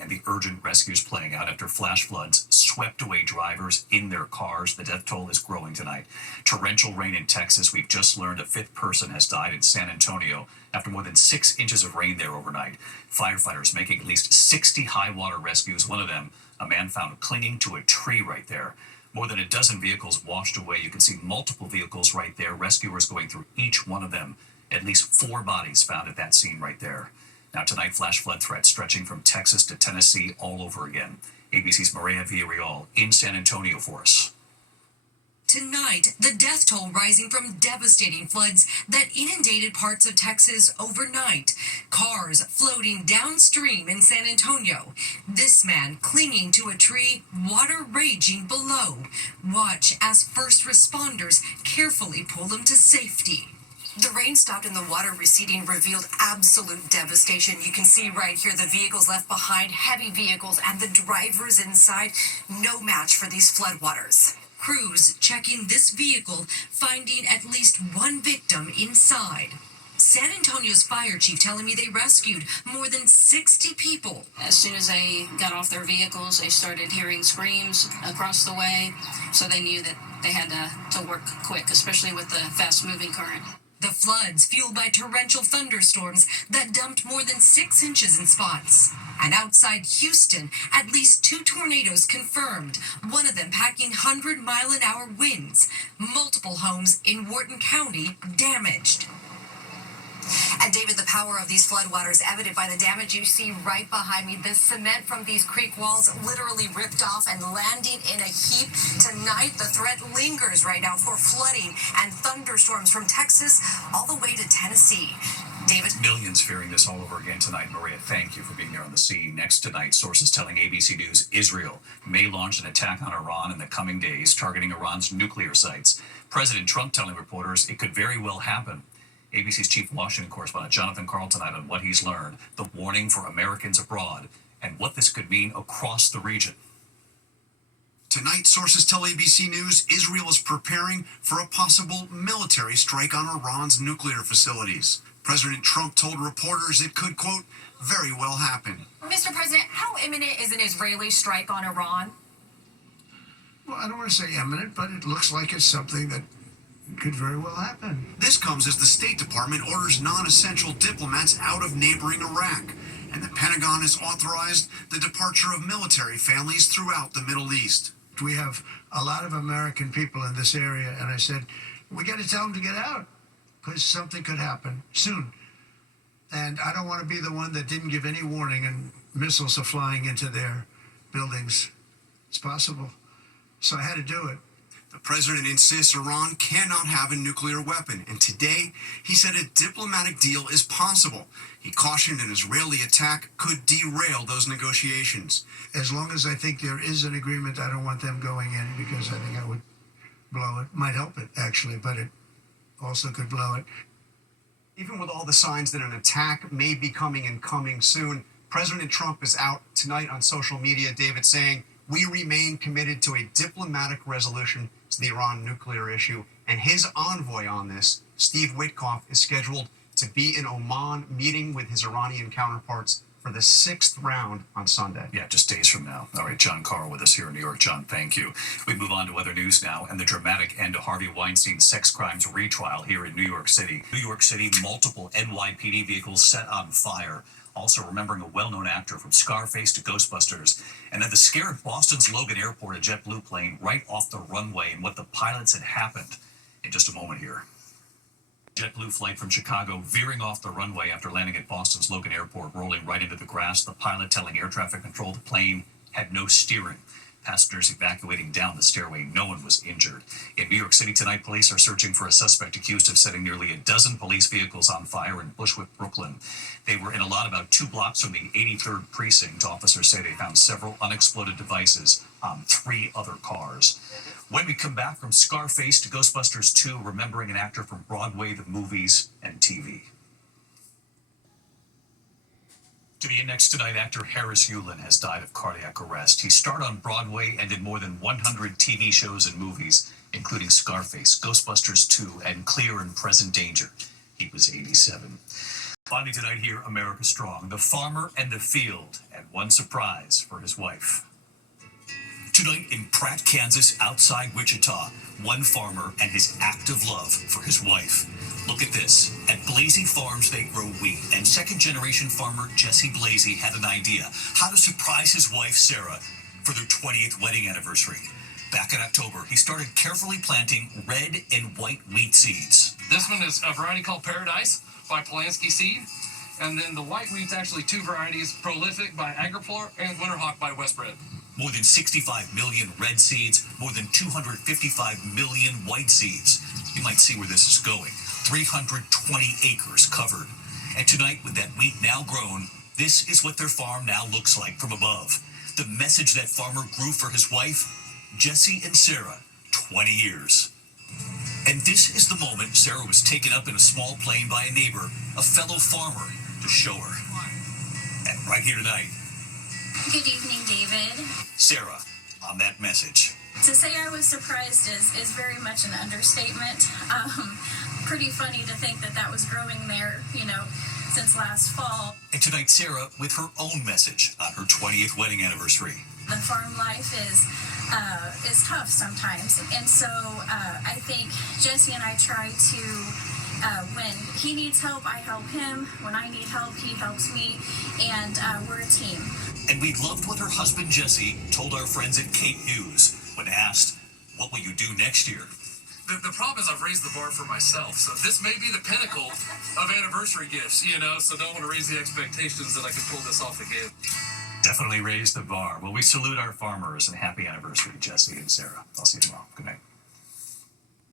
and the urgent rescues playing out after flash floods swept away drivers in their cars. The death toll is growing tonight. Torrential rain in Texas. We've just learned a fifth person has died in San Antonio after more than 6 inches of rain there overnight. Firefighters making at least 60 high water rescues. One of them, a man found clinging to a tree right there. More than a dozen vehicles washed away. You can see multiple vehicles right there. Rescuers going through each one of them. At least 4 bodies found at that scene right there. Now tonight, flash flood threats stretching from Texas to Tennessee all over again. ABC's Maria Villarreal in San Antonio for us. Tonight, the death toll rising from devastating floods that inundated parts of Texas overnight. Cars floating downstream in San Antonio. This man clinging to a tree, water raging below. Watch as first responders carefully pull him to safety. The rain stopped and the water receding revealed absolute devastation. You can see right here the vehicles left behind, heavy vehicles, and the drivers inside. No match for these floodwaters. Crews checking this vehicle, finding at least one victim inside. San Antonio's fire chief telling me they rescued more than 60 people. As soon as they got off their vehicles, they started hearing screams across the way, so they knew that they had to work quick, especially with the fast-moving current. The floods fueled by torrential thunderstorms that dumped more than 6 inches in spots. And outside Houston, at least 2 tornadoes confirmed, one of them packing 100-mile-an-hour winds. Multiple homes in Wharton County damaged. And David, the power of these floodwaters evident by the damage you see right behind me. The cement from these creek walls literally ripped off and landing in a heap. Tonight, the threat lingers right now for flooding and thunderstorms from Texas all the way to Tennessee. David? Millions fearing this all over again tonight. Maria, thank you for being there on the scene. Next tonight, sources telling ABC News Israel may launch an attack on Iran in the coming days, targeting Iran's nuclear sites. President Trump telling reporters it could very well happen. ABC's chief Washington correspondent Jonathan Karl tonight on what he's learned, the warning for Americans abroad, and what this could mean across the region. Tonight, sources tell ABC News Israel is preparing for a possible military strike on Iran's nuclear facilities. President Trump told reporters it could, quote, very well happen. Mr. President, how imminent is an Israeli strike on Iran? Well, I don't want to say imminent, but it looks like it's something that could very well happen. This comes as the State Department orders non-essential diplomats out of neighboring Iraq, and the Pentagon has authorized the departure of military families throughout the Middle East. We have a lot of American people in this area, and I said, we got to tell them to get out, because something could happen soon. And I don't want to be the one that didn't give any warning and missiles are flying into their buildings. It's possible. So I had to do it. The president insists Iran cannot have a nuclear weapon, and today he said a diplomatic deal is possible. He cautioned an Israeli attack could derail those negotiations. As long as I think there is an agreement, I don't want them going in, because I think I would blow it. Might help it, actually, but it also could blow it. Even with all the signs that an attack may be coming and coming soon, President Trump is out tonight on social media, David, saying, we remain committed to a diplomatic resolution to the Iran nuclear issue. And his envoy on this, Steve Witkoff, is scheduled to be in Oman meeting with his Iranian counterparts for the 6th round on Sunday. Yeah, just days from now. All right, John Karl with us here in New York. John, thank you. We move on to other news now, and the dramatic end to Harvey Weinstein's sex crimes retrial here in New York City. New York City, multiple NYPD vehicles set on fire. Also remembering a well-known actor from Scarface to Ghostbusters. And then the scare at Boston's Logan Airport, a JetBlue plane right off the runway, and what the pilots had happened in just a moment here. JetBlue flight from Chicago veering off the runway after landing at Boston's Logan Airport, rolling right into the grass. The pilot telling air traffic control the plane had no steering. Passengers evacuating down the stairway. No one was injured. In New York City tonight, police are searching for a suspect accused of setting nearly a dozen police vehicles on fire in Bushwick, Brooklyn. They were in a lot about 2 blocks from the 83rd precinct. Officers say they found several unexploded devices on 3 other cars. When we come back, from Scarface to Ghostbusters 2, remembering an actor from Broadway, the movies, and TV. To be in next tonight, actor Harris Yulin has died of cardiac arrest. He starred on Broadway and in more than 100 TV shows and movies, including Scarface, Ghostbusters 2, and Clear and Present Danger. He was 87. Finally tonight here, America Strong, the farmer and the field, and one surprise for his wife. Tonight in Pratt, Kansas, outside Wichita, one farmer and his act of love for his wife. Look at this. At Blasey Farms, they grow wheat, and second-generation farmer Jesse Blasey had an idea how to surprise his wife, Sarah, for their 20th wedding anniversary. Back in October, he started carefully planting red and white wheat seeds. This one is a variety called Paradise by Polanski Seed. And then the white wheat's actually two varieties, Prolific by Agriplar and Winterhawk by Westbred. More than 65 million red seeds, more than 255 million white seeds. You might see where this is going. 320 acres covered. And tonight, with that wheat now grown, this is what their farm now looks like from above. The message that farmer grew for his wife, Jesse and Sarah, 20 years. And this is the moment Sarah was taken up in a small plane by a neighbor, a fellow farmer, to show her. And right here tonight, Good evening, David. Sarah, on that message. To say I was surprised is very much an understatement. Pretty funny to think that was growing there, since last fall. And tonight, Sarah with her own message on her 20th wedding anniversary. The farm life is tough sometimes, and so I think Jesse and I try to, when he needs help, I help him. When I need help, he helps me, and we're a team. And we loved what her husband Jesse told our friends at Cape News when asked, "What will you do next year?" The problem is I've raised the bar for myself. So this may be the pinnacle of anniversary gifts, so don't want to raise the expectations that I can pull this off again. Definitely raised the bar. Well, we salute our farmers and happy anniversary, Jesse and Sarah. I'll see you tomorrow. Good night.